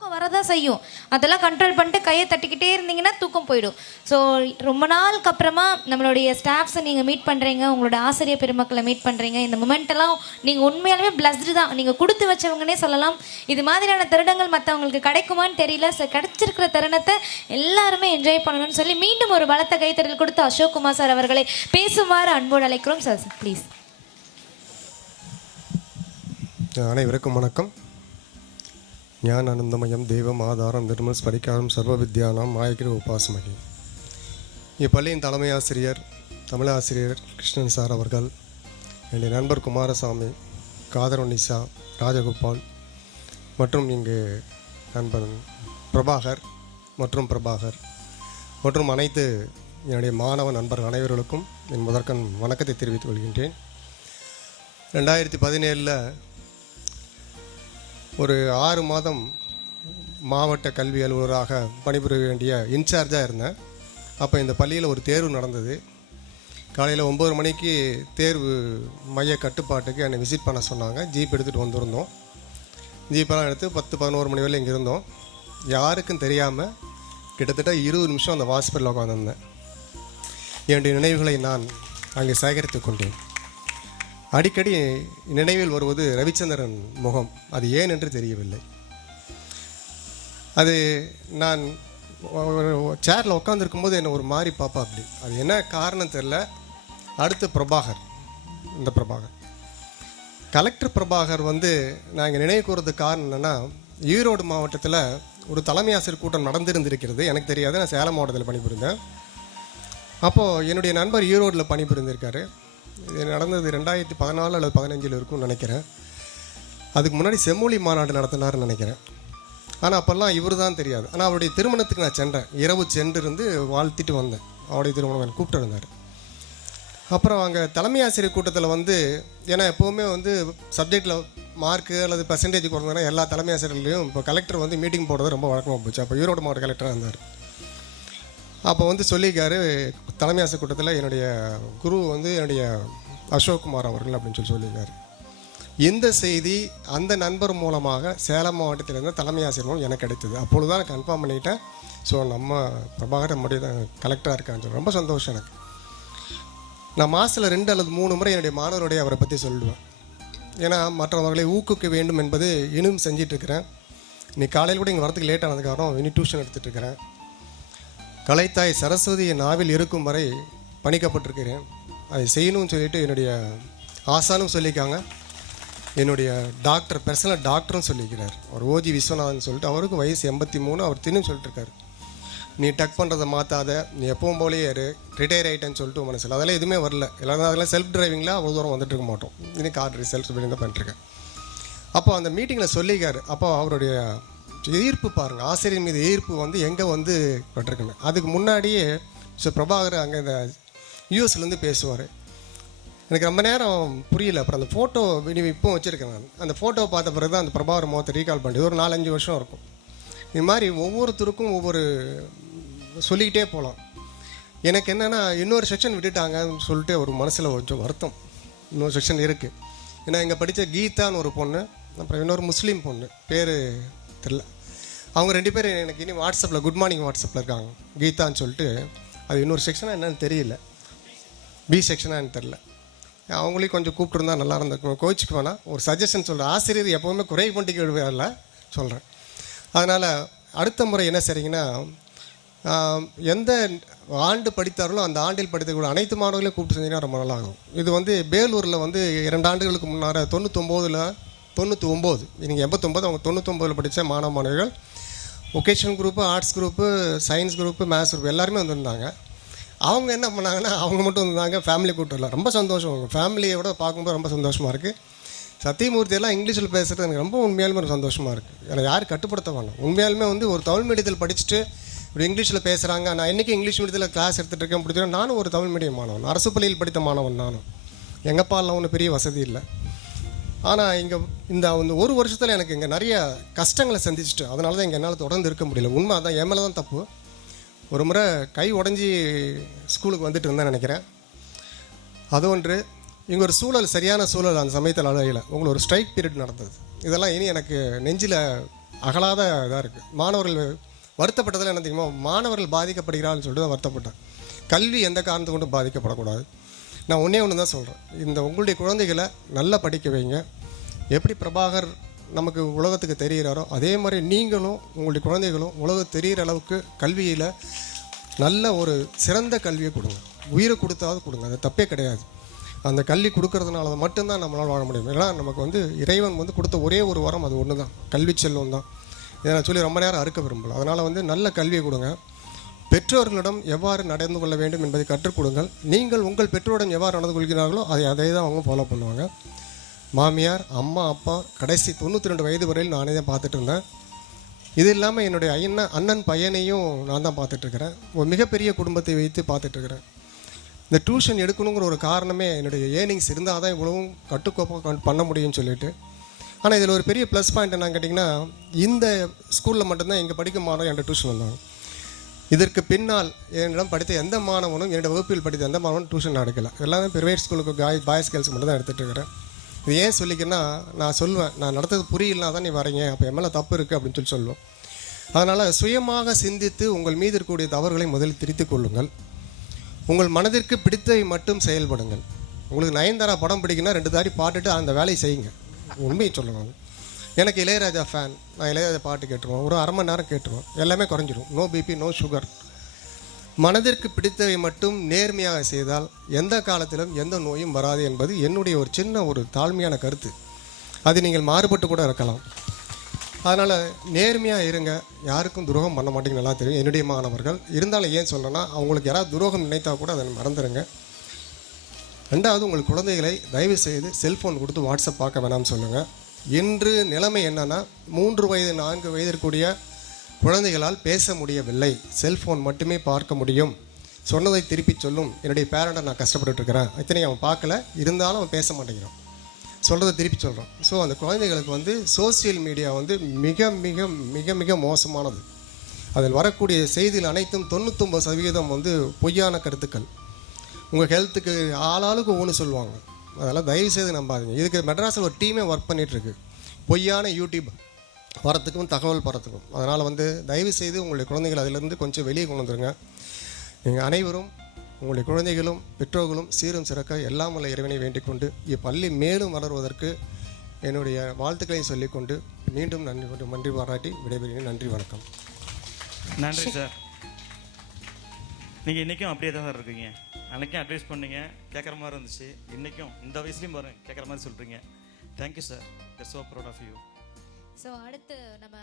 தூக்கம் வரதான் செய்யும். அதெல்லாம் கண்ட்ரோல் பண்ணிட்டு கையை தட்டிக்கிட்டே இருந்தீங்கன்னா தூக்கம் போயிடும். ஸோ ரொம்ப நாளுக்கு அப்புறமா நம்மளுடைய ஸ்டாஃப்ஸை நீங்கள் மீட் பண்ணுறீங்க, உங்களோட ஆசிரியர் பெருமக்களை மீட் பண்ணுறீங்க. இந்த மொமெண்ட்டெல்லாம் நீங்கள் உண்மையாலுமே பிளஸ்டு தான். நீங்கள் கொடுத்து வச்சவங்கன்னே சொல்லலாம். இது மாதிரியான தருணங்கள் மற்றவங்களுக்கு கிடைக்குமான்னு தெரியல. ஸோ கிடைச்சிருக்கிற தருணத்தை எல்லாருமே என்ஜாய் பண்ணணும்னு சொல்லி மீண்டும் ஒரு பலத்த கைத்தறல் கொடுத்து அசோக் குமார் சார் அவர்களை பேசுமாறு அன்போடு அழைக்கிறோம். Sir please. அனைவருக்கும் வணக்கம். ஞான ஆனந்தமயம் தெய்வம் ஆதாரம் நிர்மல் ஸ்பரிகாரம் சர்வ வித்யானாம் மாயகிரி உபாசமகி. இப்பள்ளியின் தலைமை ஆசிரியர் தமிழ் ஆசிரியர் கிருஷ்ணன் சார் அவர்கள், என்னுடைய நண்பர் குமாரசாமி, காதரொனிசா, ராஜகோபால் மற்றும் இங்கு நண்பன் பிரபாகர் மற்றும் அனைத்து என்னுடைய மாணவ நண்பர்கள் அனைவர்களுக்கும் என் முதற்கண் வணக்கத்தை தெரிவித்துக் கொள்கின்றேன். 2017 ஒரு 6 மாதம் மாவட்ட கல்வி அலுவலராக பணிபுரிய வேண்டிய இன்சார்ஜாக இருந்தேன். அப்போ இந்த பள்ளியில் ஒரு தேர்வு நடந்தது. காலையில் 9 மணிக்கு தேர்வு மைய கட்டுப்பாட்டுக்கு என்னை விசிட் பண்ண சொன்னாங்க. ஜீப் எடுத்துகிட்டு வந்திருந்தோம். ஜீப்பெல்லாம் எடுத்து 10-11 மணி வரை இங்கே இருந்தோம். யாருக்கும் தெரியாமல் கிட்டத்தட்ட 20 நிமிஷம் அந்த வாசப்படில் உட்காந்துருந்தேன். என்னுடைய நினைவுகளை நான் அங்கே சேகரித்து கொண்டேன். அடிக்கடி நினைவில் வருவது ரவிச்சந்திரன் முகம். அது ஏன் என்று தெரியவில்லை. அது நான் சேரில் உட்காந்துருக்கும்போது என்னை ஒரு மாதிரி பாப்பா அப்படி. அது என்ன காரணம் தெரில. அடுத்து பிரபாகர், இந்த பிரபாகர் கலெக்டர் பிரபாகர் நான் இங்கே நினைவு கூறதுக்கு காரணம் என்னென்னா, ஈரோடு மாவட்டத்தில் ஒரு தலைமை ஆசிரியர் கூட்டம் நடந்திருந்திருக்கிறது. எனக்கு தெரியாது, நான் சேலம் மாவட்டத்தில் பணிபுரிந்தேன். அப்போது என்னுடைய நண்பர் ஈரோடில் பணிபுரிந்திருக்காரு. இது நடந்தது 2014 அல்லது 15 இருக்கும்னு நினைக்கிறேன். அதுக்கு முன்னாடி செம்மொழி மாநாடு நடத்தினார்னு நினைக்கிறேன். ஆனால் அப்போல்லாம் இவர் தான் தெரியாது. ஆனால் அவருடைய திருமணத்துக்கு நான் சென்றேன். இரவு சென்றிருந்து வாழ்த்திட்டு வந்தேன். அவருடைய திருமணம் கூப்பிட்டு இருந்தார். அப்புறம் அங்கே தலைமை ஆசிரியர் கூட்டத்தில் ஏன்னா எப்போவுமே சப்ஜெக்டில் மார்க்கு அல்லது பர்சன்டேஜ் கொடுத்தோன்னா எல்லா தலைமை ஆசிரியர்களையும் இப்போ கலெக்டர் மீட்டிங் போடுறது ரொம்ப வழக்கமாக போச்சு. அப்போ ஈரோடு மாவட்ட கலெக்டராக இருந்தார். அப்போ சொல்லியிருக்காரு தலைமை ஆசிரியர் கூட்டத்தில், என்னுடைய குரு என்னுடைய அசோக் குமார் அவர்கள் அப்படின்னு சொல்லியிருக்காரு. இந்த செய்தி அந்த நண்பர் மூலமாக சேலம் மாவட்டத்திலேருந்து தலைமை ஆசிரியர் மூலம் எனக்கு கிடைத்தது. அப்பொழுது தான் கன்ஃபார்ம் பண்ணிட்டேன். ஸோ நம்ம பிரபாகர் நம்முடைய தான் கலெக்டராக இருக்கான்னு சொல்லி ரொம்ப சந்தோஷம் எனக்கு. நான் மாதத்தில் 2 அல்லது 3 முறை என்னுடைய மாணவருடைய அவரை பற்றி சொல்லுவேன். ஏன்னா மற்றவர்களை ஊக்குவிக்க வேண்டும் என்பது இன்னும் செஞ்சிட்ருக்கிறேன். இன்னைக்கு காலையில் கூட இங்கே வரதுக்கு லேட் ஆனதுக்காகவும் இனி டியூஷன் எடுத்துகிட்ருக்கிறேன். கலைத்தாய் சரஸ்வதி என் நாவில் இருக்கும் வரை பணிக்கப்பட்டிருக்கிறேன். அதை செய்யணும்னு சொல்லிட்டு என்னுடைய ஆசானும் சொல்லியிருக்காங்க. என்னுடைய டாக்டர், பர்சனல் டாக்டரும் சொல்லியிருக்கிறார். அவர் ஓஜி விஸ்வநாதன் சொல்லிட்டு, அவருக்கு வயசு 83. அவர் தின்னு சொல்லிட்டுருக்காரு, நீ டக் பண்ணுறதை மாற்றாத, நீ எப்பவும் போலேயே ரிட்டையர் ஆகிட்டேன்னு சொல்லிட்டு மனசில் அதெல்லாம் எதுவுமே வரல. எல்லாரும் அதெல்லாம் செல்ஃப் டிரைவிங்கில் அவ்வளோ தூரம் வந்துட்டு இருக்க மாட்டோம். இன்னும் கார் செல்ஃப் டிரைவிங் தான் பண்ணிட்டுருக்கேன். அப்போ அந்த மீட்டிங்கில் சொல்லியிருக்காரு. அப்போ அவருடைய ஈர்ப்பு பாருங்கள், ஆசிரியர் மீது ஈர்ப்பு எங்கே பட்டிருக்குன்னு. அதுக்கு முன்னாடியே பிரபாகர் அங்கே இந்த யூஎஸ்லேருந்து பேசுவார். எனக்கு ரொம்ப நேரம் புரியல. அப்புறம் அந்த ஃபோட்டோ இப்போ வச்சுருக்கேன் நான். அந்த ஃபோட்டோவை பார்த்த பிறகு தான் அந்த பிரபாகர் முகத்தை ரீகால் பண்ணி ஒரு 4-5 வருஷம் இருக்கும். இது மாதிரி ஒவ்வொருத்தருக்கும் ஒவ்வொரு சொல்லிக்கிட்டே போகலாம். எனக்கு என்னென்னா, இன்னொரு செக்ஷன் விட்டுட்டாங்கன்னு சொல்லிட்டு ஒரு மனசில் கொஞ்சம் வருத்தம். இன்னொரு செக்ஷன் இருக்குது. ஏன்னா இங்கே படித்த கீதான்னு ஒரு பொண்ணு, அப்புறம் இன்னொரு முஸ்லீம் பொண்ணு, பேர் தெரில. அவங்க 2 பேர் எனக்கு இனி வாட்ஸ்அப்பில் குட் மார்னிங் வாட்ஸ்அப்பில் இருக்காங்க, கீதான்னு சொல்லிட்டு. அது இன்னொரு செக்ஷனாக என்னன்னு தெரியல, பி செக்ஷனான்னு தெரில. அவங்களையும் கொஞ்சம் கூப்பிட்டுருந்தா நல்லா இருந்திருக்கும். கோச்சுக்கு வேணால் ஒரு சஜஷன் சொல்கிறேன். ஆசிரியர் எப்போவுமே குறை கொண்டிக்க விடுவேல சொல்கிறேன். அதனால் அடுத்த முறை என்ன செய்றீங்கன்னா, எந்த ஆண்டு படித்தார்களோ அந்த ஆண்டில் படித்தக்கூடிய அனைத்து மாணவர்களையும் கூப்பிட்டு செஞ்சீங்கன்னா ரொம்ப நல்லாகும். இது பேலூரில் 2 ஆண்டுகளுக்கு முன்னாடி 99 நீங்கள் 89, அவங்க 99 படித்த மாணவர்கள் vocational group, arts group, science group, maths group எல்லாருமே வந்திருந்தாங்க. அவங்க என்ன பண்ணாங்கன்னா, அவங்க மட்டும் வந்தாங்க, ஃபேமிலி கூப்பிட்டு வரல. ரொம்ப சந்தோஷம். அவங்க ஃபேமிலியோட பார்க்கும்போது ரொம்ப சந்தோஷமாக இருக்குது. சத்தியமூர்த்தி எல்லாம் இங்கிலீஷில் பேசுகிறது எனக்கு ரொம்ப உண்மையாலுமே ஒரு சந்தோஷமாக இருக்குது. எனக்கு யாரும் கட்டுப்படுத்த வேண்டாம். உண்மையாலுமே ஒரு தமிழ் மீடியத்தில் படிச்சுட்டு ஒரு இங்கிலீஷில் பேசுகிறாங்க. நான் இன்றைக்கி இங்கிலீஷ் மீடியத்தில் கிளாஸ் எடுத்துகிட்டு இருக்கேன். பிடிச்சிருக்கேன். நானும் ஒரு தமிழ் மீடியம் மாணவன், அரசு பள்ளியில் படித்த மாணவன். நானும் எங்கள் அப்பாலாம் ஒன்றும் பெரிய வசதி இல்லை. ஆனால் இங்கே இந்த 1 வருஷத்தில் எனக்கு இங்கே நிறைய கஷ்டங்களை சந்திச்சுட்டு, அதனால தான் இங்கே என்னால் தொடர்ந்து இருக்க முடியல. உண்மை அதான், என் மேலே தான் தப்பு. ஒரு முறை கை உடஞ்சி ஸ்கூலுக்கு வந்துட்டு இருந்தேன்னு நினைக்கிறேன். அது ஒன்று. இங்கே ஒரு சரியான சூழல் அந்த சமயத்தில் அழகில் ஒரு ஸ்ட்ரைக் பீரியட் நடந்தது. இதெல்லாம் இனி எனக்கு நெஞ்சில் அகலாத இதாக இருக்குது. மாணவர்கள் வருத்தப்பட்டதில் என்ன தெரியுமா, மாணவர்கள் பாதிக்கப்படுகிறான்னு சொல்லிட்டு தான் வருத்தப்பட்டேன். கல்வி எந்த காரணத்தை கொண்டு பாதிக்கப்படக்கூடாது. நான் ஒன்றே ஒன்று தான் சொல்கிறேன், இந்த உங்களுடைய குழந்தைகளை நல்லா படிக்க வைங்க. எப்படி பிரபாகர் நமக்கு உலகத்துக்கு தெரிகிறாரோ அதே மாதிரி நீங்களும் உங்களுடைய குழந்தைகளும் உலகம் தெரிகிற அளவுக்கு கல்வியில் நல்ல ஒரு சிறந்த கல்வியை கொடுங்க. உயிரை கொடுத்தாவது கொடுங்க, அது தப்பே கிடையாது. அந்த கல்வி கொடுக்கறதுனால மட்டும்தான் நம்மளால் வாழ முடியும். ஏன்னா நமக்கு வந்து இறைவன் வந்து கொடுத்த ஒரே ஒரு வரம் அது ஒன்று தான், கல்வி செல்வம் தான். இதை நான் சொல்லி ரொம்ப நேரம் அறுக்க விரும்பல. அதனால் வந்து நல்ல கல்வியை கொடுங்க. பெற்றோர்களிடம் எவ்வாறு நடந்து கொள்ள வேண்டும் என்பதை கற்றுக் கொடுங்கள். நீங்கள் உங்கள் பெற்றோருடன் எவ்வாறு நடந்து கொள்கிறார்களோ அதை தான் அவங்க ஃபாலோ பண்ணுவாங்க. மாமியார், அம்மா, அப்பா கடைசி 92 வயது வரையில் நானே தான் பார்த்துட்டு இருந்தேன். இது இல்லாமல் என்னுடைய அண்ணன் பையனையும் நான் தான் பார்த்துட்ருக்கிறேன். ஒரு மிகப்பெரிய குடும்பத்தை வைத்து பார்த்துட்ருக்கிறேன். இந்த டியூஷன் எடுக்கணுங்கிற ஒரு காரணமே என்னுடைய ஏர்னிங்ஸ் இருந்தால் தான் இவ்வளவும் கட்டுக்கோப்பாக பண்ண முடியும்னு சொல்லிட்டு. ஆனால் இதில் ஒரு பெரிய ப்ளஸ் பாயிண்ட் என்னன்னு கேட்டிங்கன்னா, இந்த ஸ்கூலில் மட்டும்தான் எங்கள் படிக்கும் மாணவர் என்கிட்ட டியூஷன் வந்தாங்க. இதற்கு பின்னால் என்னிடம் படித்த எந்த மாணவனும், என்னோடய வகுப்பில் படித்த எந்த மாணவனும் டியூஷன் எடுக்கலை. எல்லாமே ப்ரைவேட் ஸ்கூலுக்கு பாய்ஸ் கேர்ள்ஸ் மட்டும் தான் எடுத்துகிட்டு இருக்கிறேன். இது ஏன் சொல்லிக்கிறேன்னா, நான் சொல்லுவேன், நான் நடத்தது புரியலனா தான் நீ வரீங்க, அப்போ என் மேலே தப்பு இருக்குது அப்படின்னு சொல்லுவோம். அதனால் சுயமாக சிந்தித்து உங்கள் மீது இருக்கக்கூடிய தவறுகளை முதலில் திருத்திக் கொள்ளுங்கள். உங்கள் மனதிற்கு பிடித்ததை மட்டும் செயல்படுங்கள். உங்களுக்கு நயன்தாரா படம் பிடிக்குன்னா 2 தாரி பாட்டுட்டு அந்த வேலையை செய்யுங்க. உண்மையை சொல்லணும். எனக்கு இளையராஜா ஃபேன், நான் இளையராஜா பாட்டு கேட்டுருவோம், ஒரு அரை மணி நேரம் கேட்டுருவோம், எல்லாமே குறைஞ்சிரும். No BP, no sugar. மனதிற்கு பிடித்தவை மட்டும் நேர்மையாக செய்தால் எந்த காலத்திலும் எந்த நோயும் வராது என்பது என்னுடைய ஒரு சின்ன ஒரு தாழ்மையான கருத்து. அது நீங்கள் மாறுபட்டு கூட இருக்கலாம். அதனால் நேர்மையாக இருங்க, யாருக்கும் துரோகம் பண்ண மாட்டேங்க. நல்லா தெரியும் என்னுடைய மாணவர்கள். இருந்தாலும் ஏன் சொல்கிறேன்னா, அவங்களுக்கு யாராவது துரோகம் நினைத்தா கூட அதை மறந்துடுங்க. 2வது, உங்கள் குழந்தைகளை தயவு செய்து செல்ஃபோன் கொடுத்து வாட்ஸ்அப் பார்க்க வேணாம்னு சொல்லுங்கள். இன்று நிலைமை என்னென்னா, 3 வயது 4 வயது இருக்கக்கூடிய குழந்தைகளால் பேச முடியவில்லை, செல்ஃபோன் மட்டுமே பார்க்க முடியும். சொன்னதை திருப்பி சொல்லும். என்னுடைய பேரண்ட்டை நான் கஷ்டப்பட்டுருக்கிறேன், இத்தனை அவன் பார்க்கல, இருந்தாலும் அவன் பேச மாட்டேங்கிறான், சொல்கிறத திருப்பி சொல்கிறான். ஸோ அந்த குழந்தைகளுக்கு வந்து சோசியல் மீடியா வந்து மிக மிக மிக மிக மோசமானது. அதில் வரக்கூடிய செய்திகள் அனைத்தும் 99% வந்து பொய்யான கருத்துக்கள். உங்கள் ஹெல்த்துக்கு ஆளாளுக்கு ஒன்று சொல்லுவாங்க. அதெல்லாம் தயவு செய்து நம்பாதீங்க. இதுக்கு மெட்ராஸில் ஒரு டீமே ஒர்க் பண்ணிகிட்ருக்கு, பொய்யான யூடியூப் வரத்துக்கும் தகவல் பரத்துக்கும். அதனால் வந்து தயவு செய்து உங்களுடைய குழந்தைகள் அதிலிருந்து கொஞ்சம் வெளியே கொண்டு வந்துருங்க. நீங்கள் அனைவரும், உங்களுடைய குழந்தைகளும் பெற்றோர்களும் சீரும் சிறக்க எல்லாம் உள்ள இறைவனை வேண்டிக் கொண்டு இப்பள்ளி மேலும் வளருவதற்கு என்னுடைய வாழ்த்துக்களை சொல்லிக்கொண்டு மீண்டும் நன்றி பாராட்டி விடைபெறுகிறேன். நன்றி, வணக்கம். நன்றி சார். நீங்கள் இன்றைக்கும் அப்படியே தான் சார் இருக்கீங்க. அன்றைக்கும் அட்வைஸ் பண்ணீங்க, கேட்குற மாதிரி இருந்துச்சு. இன்றைக்கும் இந்த வயசுலையும் பாருங்க கேட்குற மாதிரி சொல்கிறீங்க. Thank you sir. So proud of you. So அடுத்து நம்ம